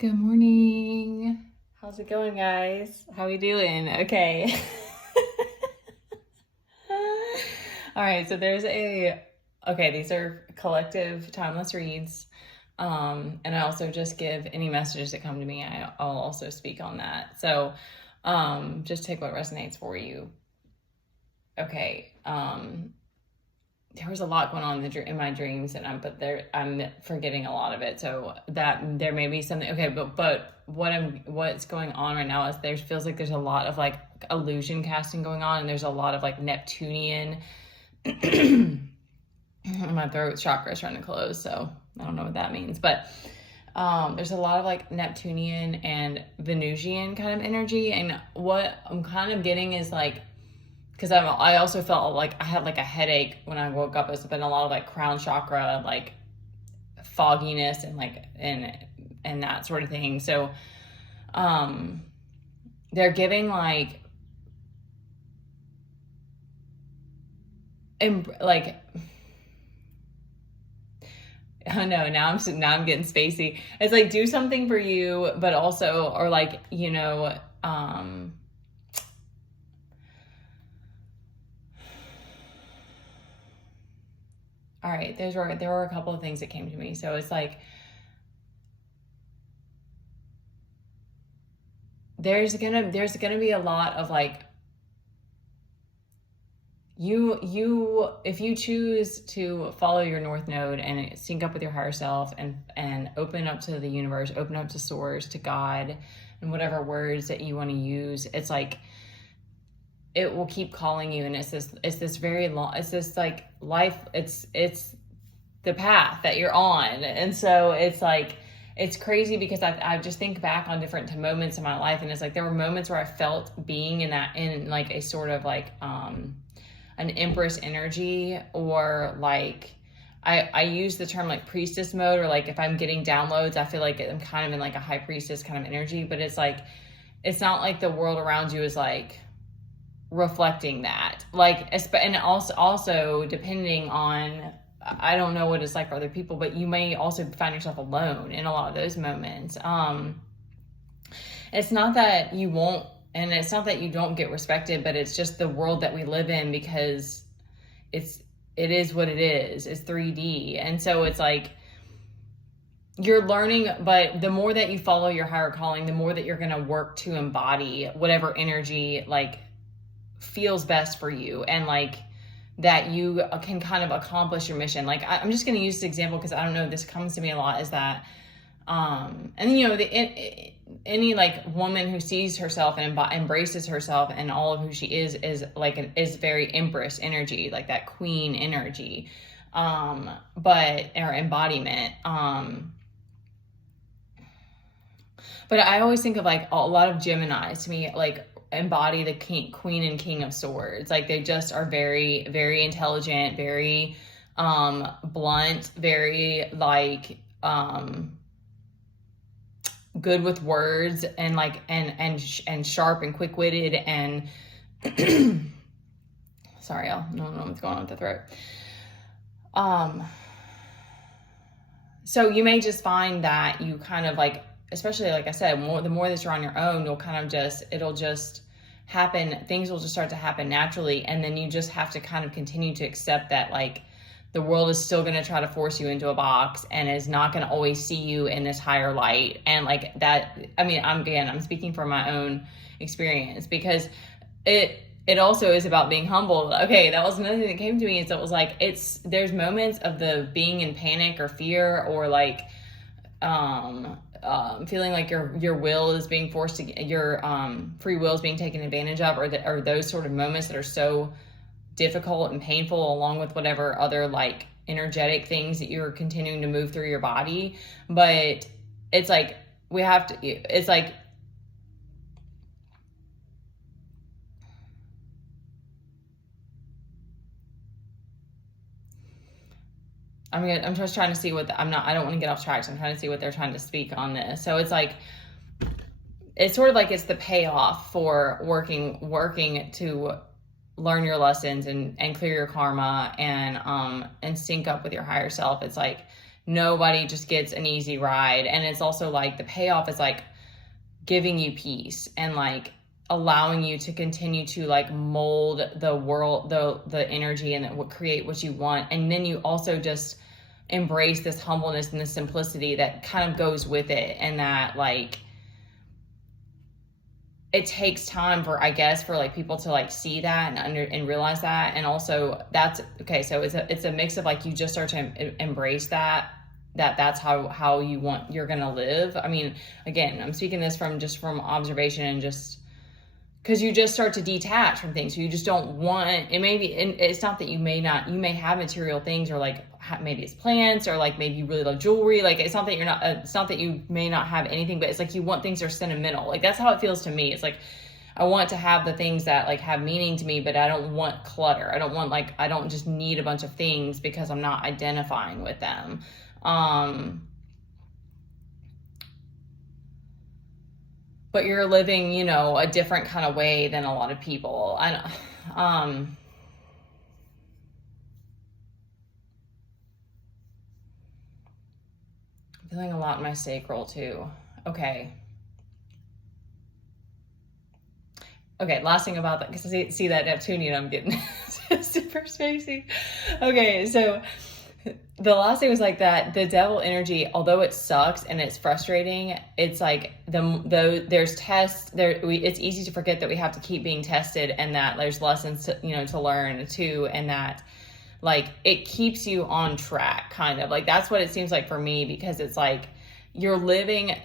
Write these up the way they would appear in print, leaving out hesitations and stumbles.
Good morning. How's it going, guys? How we doing? Okay. All right, so these are collective timeless reads. And I also just give any messages that come to me. I'll also speak on that. So just take what resonates for you. Okay. There was a lot going on in my dreams, and I'm forgetting a lot of it. So that there may be something. Okay, but what's going on right now is there feels like there's a lot of like illusion casting going on, and there's a lot of like Neptunian. My throat chakra is trying to close, so I don't know what that means, but there's a lot of like Neptunian and Venusian kind of energy, and what I'm kind of getting is like, because I also felt like I had like a headache when I woke up. It's been a lot of like crown chakra, like fogginess and like and that sort of thing. So they're giving like oh no, now I'm getting spacey. It's like, do something for you, but also, or like, all right, there were a couple of things that came to me. So it's like, there's gonna be a lot of like, if you choose to follow your North Node and sync up with your higher self and open up to the universe, open up to source, to God, and whatever words that you want to use, it's like, it will keep calling you. And it's this very long, it's this like life, it's the path that you're on. And so it's like, it's crazy because I just think back on different moments in my life, and it's like, there were moments where I felt being in like a sort of like, an empress energy, or like, I use the term like priestess mode, or like if I'm getting downloads, I feel like I'm kind of in like a high priestess kind of energy, but it's like, it's not like the world around you is like reflecting that, like, and also depending on, I don't know what it's like for other people, but you may also find yourself alone in a lot of those moments. It's not that you won't, and it's not that you don't get respected, but it's just the world that we live in, because it is what it is. It's 3D. And so it's like, you're learning, but the more that you follow your higher calling, the more that you're going to work to embody whatever energy like feels best for you, and like that you can kind of accomplish your mission. Like, I'm just going to use this example because I don't know, this comes to me a lot, is that and any like woman who sees herself and embraces herself and all of who she is is very empress energy, like that queen energy, or embodiment. But I always think of like a lot of Geminis to me, like embody the queen and king of swords. Like, they just are very, very intelligent, very blunt, very like good with words, and like and sharp and quick-witted, and sorry, I don't know what's going on with the throat. So you may just find that you kind of like, especially like I said, the more that you're on your own, it'll just happen. Things will just start to happen naturally. And then you just have to kind of continue to accept that like the world is still going to try to force you into a box, and is not going to always see you in this higher light. And like that, I mean, I'm speaking from my own experience, because it also is about being humble. Okay, that was another thing that came to me. So it was like, there's moments of the being in panic or fear, or like feeling like your will is being forced to, your free will is being taken advantage of, or those sort of moments that are so difficult and painful, along with whatever other like energetic things that you're continuing to move through your body. But it's like, it's like, I'm just trying to see I don't want to get off track, so I'm trying to see what they're trying to speak on this. So it's like, it's sort of like, it's the payoff for working to learn your lessons and clear your karma and sync up with your higher self. It's like, nobody just gets an easy ride. And it's also like the payoff is like giving you peace and like allowing you to continue to like mold the world, the energy, and create what you want. And then you also just embrace this humbleness and the simplicity that kind of goes with it. And that like, it takes time for, I guess, for like people to like see that and realize that. And also that's okay. So it's a mix of like, you just start to embrace that's how you're going to live. I mean, again, I'm speaking this from observation, and just because you just start to detach from things. So you just don't want it. Maybe, and it's not that you may have material things, or like maybe it's plants, or like maybe you really love jewelry. Like it's not that you may not have anything, but it's like you want things that are sentimental. Like that's how it feels to me. It's like I want to have the things that like have meaning to me, but I don't want clutter. I don't just need a bunch of things because I'm not identifying with them. But you're living, you know, a different kind of way than a lot of people. Feeling a lot in my sacral too. Okay, last thing about that, because I see that Neptunian, I'm getting super spacey. Okay, so the last thing was like that the devil energy, although it sucks and it's frustrating, it's like there's tests there. It's easy to forget that we have to keep being tested, and that there's lessons to learn too, and that like it keeps you on track, kind of like that's what it seems like for me, because it's like you're living.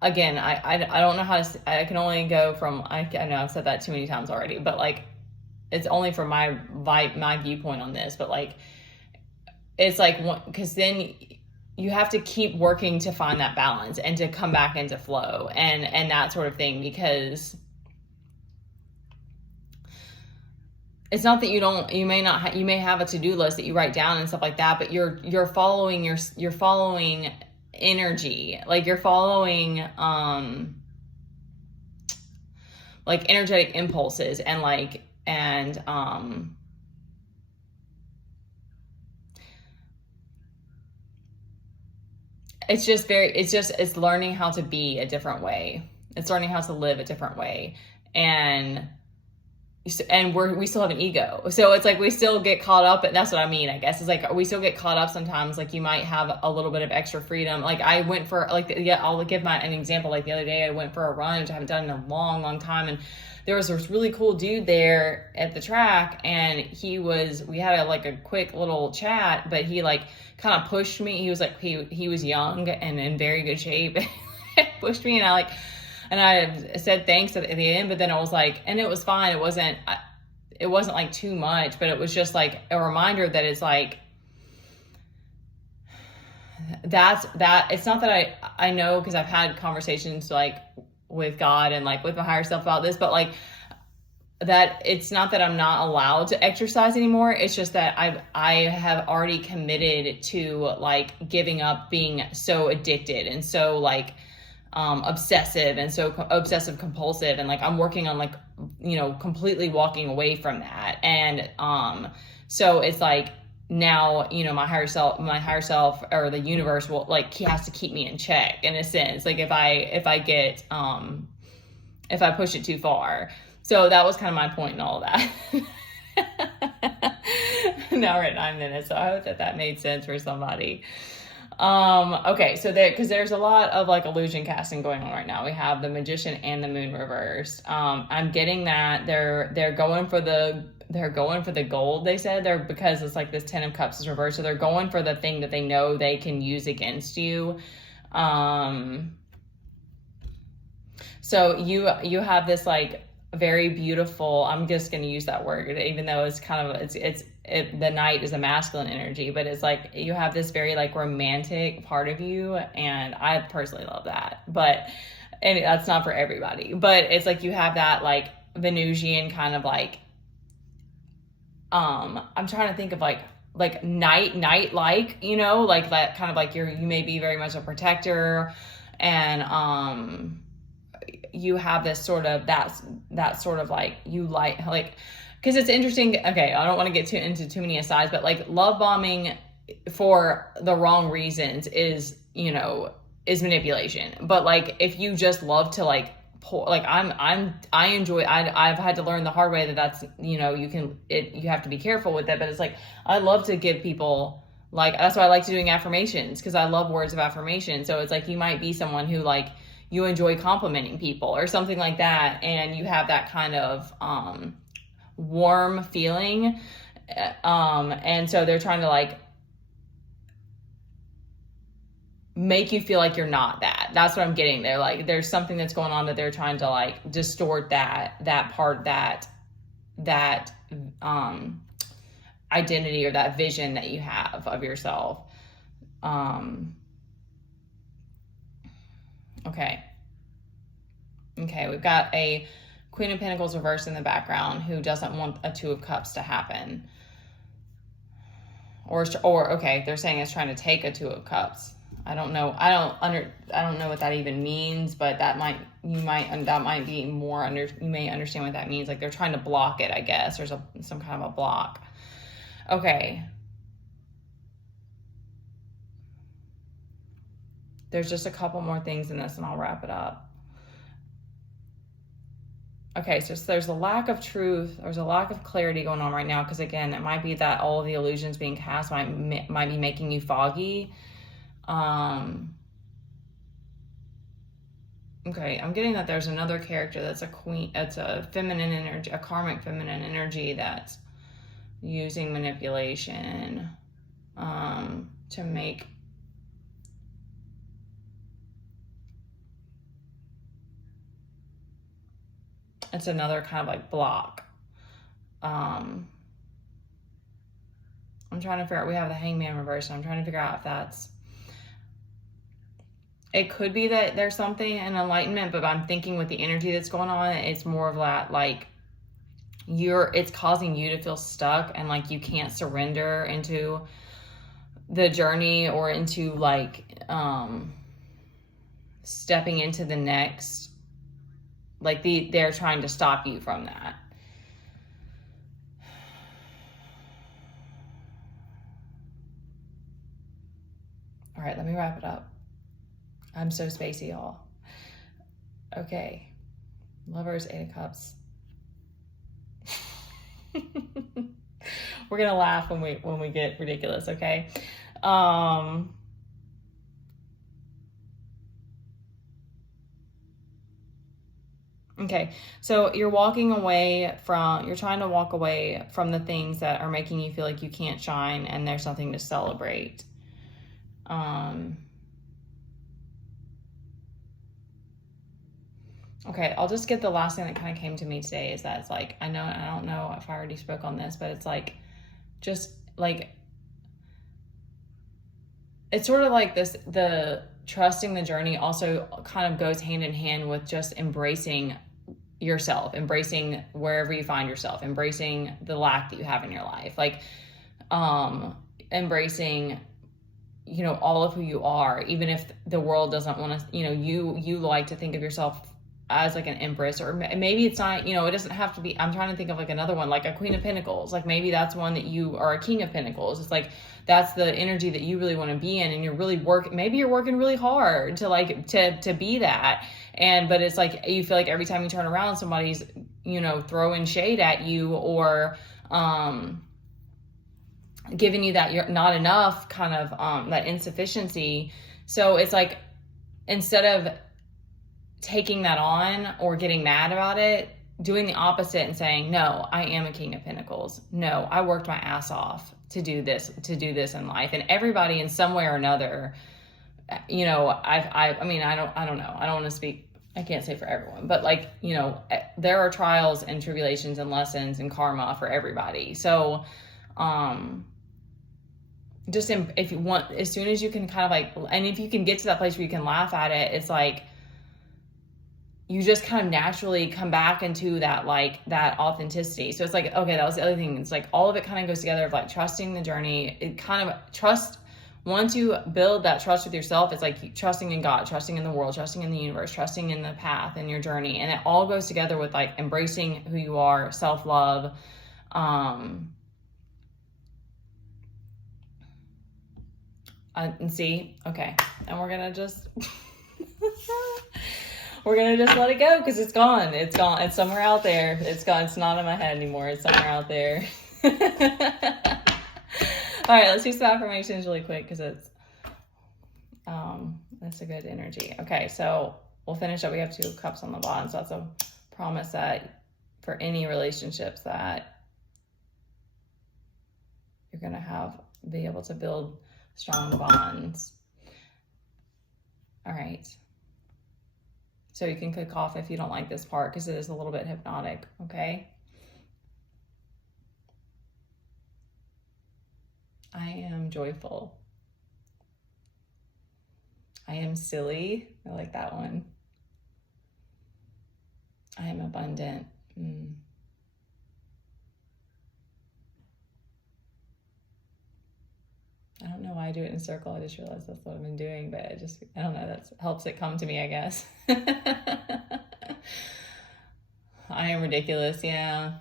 Again, I don't know how to. I can only go from. I know I've said that too many times already, but like it's only from my viewpoint on this, but like. It's like, because then you have to keep working to find that balance and to come back into flow and that sort of thing, because it's not that you may have a to-do list that you write down and stuff like that, but you're following energy, like you're following like energetic impulses and it's learning how to be a different way. It's learning how to live a different way. And we still have an ego. So it's like, we still get caught up, and that's what I mean, I guess. It's like, we still get caught up sometimes. Like you might have a little bit of extra freedom. Like I went for I'll give an example. Like the other day I went for a run, which I haven't done in a long, long time. And there was this really cool dude there at the track, and we had a quick little chat, but he like kind of pushed me. He was like, he was young and in very good shape. Pushed me, and I said thanks at the end, but then I was like, and it was fine. It wasn't like too much, but it was just like a reminder that it's like, it's not that I know, because I've had conversations like with God and like with my higher self about this, but like that it's not that I'm not allowed to exercise anymore. It's just that I have already committed to like giving up being so addicted and so like obsessive and so obsessive compulsive, and like I'm working on like completely walking away from that. And so it's like now my higher self or the universe will like, he has to keep me in check in a sense, like if I get if I push it too far. So that was kind of my point in all of that. Now we're at 9 minutes, so I hope that made sense for somebody. Okay, so because there's a lot of like illusion casting going on right now. We have the Magician and the Moon reversed. I'm getting that they're going for the gold. They said because it's like this 10 of Cups is reversed, so they're going for the thing that they know they can use against you. So you have this like very beautiful, I'm just going to use that word, even though it's kind of, the Knight is a masculine energy, but it's like, you have this very like romantic part of you. And I personally love that, and that's not for everybody, but it's like, you have that like Venusian kind of like, I'm trying to think of like night, like, like that kind of like you may be very much a protector, and, you have this sort of that sort of like you like because it's interesting. Okay, I don't want to get into too many asides, but like love bombing for the wrong reasons is, is manipulation. But like, if you just love to like like I've had to learn the hard way that that's, you have to be careful with it, but it's like, I love to give people, like, that's why I like doing affirmations, because I love words of affirmation. So it's like, you might be someone who like, you enjoy complimenting people or something like that, and you have that kind of warm feeling, and so they're trying to like make you feel like you're not that. That's what I'm getting there. Like, there's something that's going on that they're trying to like distort that part, that identity or that vision that you have of yourself. Okay, we've got a Queen of Pentacles reversed in the background who doesn't want a Two of Cups to happen. Or okay, they're saying it's trying to take a Two of Cups. I don't know. I don't know what that even means, but you may understand what that means. Like, they're trying to block it, I guess. There's some kind of a block. Okay. There's just a couple more things in this and I'll wrap it up. Okay, so there's a lack of truth. There's a lack of clarity going on right now, because again, it might be that all of the illusions being cast might be making you foggy. Okay, I'm getting that there's another character that's a queen, it's a feminine energy, a karmic feminine energy that's using manipulation to make it's another kind of like block. I'm trying to figure out, we have the Hangman reverse, and I'm trying to figure out if that's, it could be that there's something, an enlightenment, but I'm thinking with the energy that's going on, it's more of that, like, it's causing you to feel stuck and like you can't surrender into the journey or into like, stepping into the next, like they're trying to stop you from that. All right, let me wrap it up. I'm so spacey, y'all. Okay. Lovers, Eight of Cups. We're gonna laugh when we get ridiculous, okay? Okay, so you're trying to walk away from the things that are making you feel like you can't shine, and there's something to celebrate. Okay, I'll just get the last thing that kind of came to me today is that it's like, I don't know if I already spoke on this, but it's like, just like, it's sort of like this, the trusting the journey also kind of goes hand in hand with just embracing yourself, embracing wherever you find yourself, embracing the lack that you have in your life, like, embracing, all of who you are, even if the world doesn't want to, you like to think of yourself as like an empress, or maybe it's not, it doesn't have to be. I'm trying to think of like another one, like a Queen of Pentacles. Like, maybe that's one that you are a King of Pentacles. It's like, that's the energy that you really want to be in, and you're really maybe you're working really hard to like, to be that. But it's like, you feel like every time you turn around, somebody's, throwing shade at you, or, giving you that you're not enough kind of, that insufficiency. So it's like, instead of taking that on or getting mad about it, doing the opposite and saying, no, I am a King of Pentacles. No, I worked my ass off to do this in life. And everybody in some way or another, I mean, I don't know. I don't want to speak, I can't say for everyone, but like, there are trials and tribulations and lessons and karma for everybody. So, just if you want, as soon as you can kind of like, and if you can get to that place where you can laugh at it, it's like, you just kind of naturally come back into that, like, that authenticity. So it's like, okay, that was the other thing. It's like, all of it kind of goes together of like trusting the journey. It kind of once you build that trust with yourself, it's like trusting in God, trusting in the world, trusting in the universe, trusting in the path and your journey. And it all goes together with like embracing who you are, self-love, And see, okay. And we're gonna just, we're gonna just let it go because it's gone. It's gone. It's somewhere out there. It's gone. It's not in my head anymore. It's somewhere out there. All right, let's do some affirmations really quick because it's, that's a good energy. Okay, so we'll finish up. We have 2 cups on the bottom, so that's a promise that for any relationships that you're gonna be able to build strong bonds. All right. So you can click off if you don't like this part because it is a little bit hypnotic, okay? I am joyful. I am silly. I like that one. I am abundant. I don't know why I do it in a circle. I just realized that's what I've been doing, but I don't know, that helps it come to me, I guess. I am ridiculous, yeah.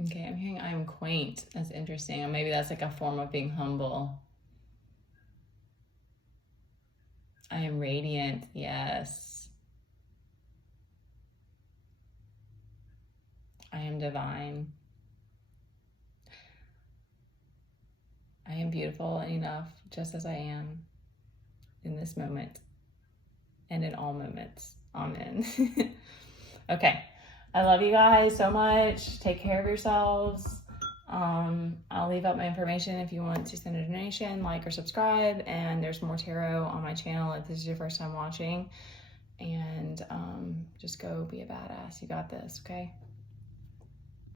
Okay, I'm hearing I am quaint. That's interesting. Maybe that's like a form of being humble. I am radiant, yes. I am divine. I am beautiful and enough just as I am in this moment and in all moments. Amen. Okay. I love you guys so much. Take care of yourselves. I'll leave out my information if you want to send a donation, like or subscribe. And there's more tarot on my channel if this is your first time watching. And just go be a badass. You got this, okay?